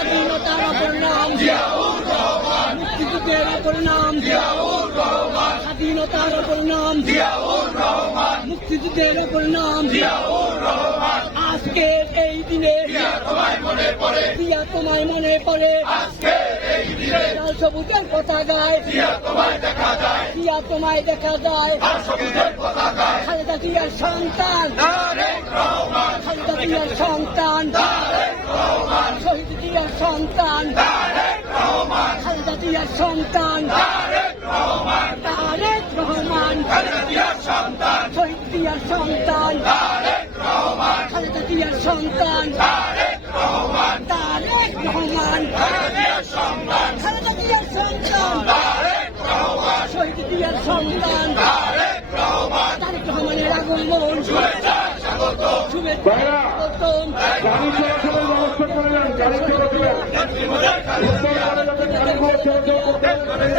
স্বাধীনতার অপর নাম মুক্তিযুদ্ধের অপর নাম স্বাধীনতার অপর নাম মুক্তিযুদ্ধের অপর নাম আজকের এই দিনে দিয়া তোমায় মনে পড়ে লাল সবুজের পতাকায় দিয়া তোমায় দেখা যায় খালেদা জিয়ার সন্তান খালেদা জিয়ার সন্তান শহীদ জিয়ার সন্তান খালেদা জিয়ার সন্তান তারেক রহমান শহীদ জিয়ার সন্তান খালেদা জিয়ার সন্তান তারেক রহমান খালেদা জিয়ার সন্তান শহীদ জিয়ার সন্তান তারেক রহমানের আগমন শুভেচ্ছা স্বাগতম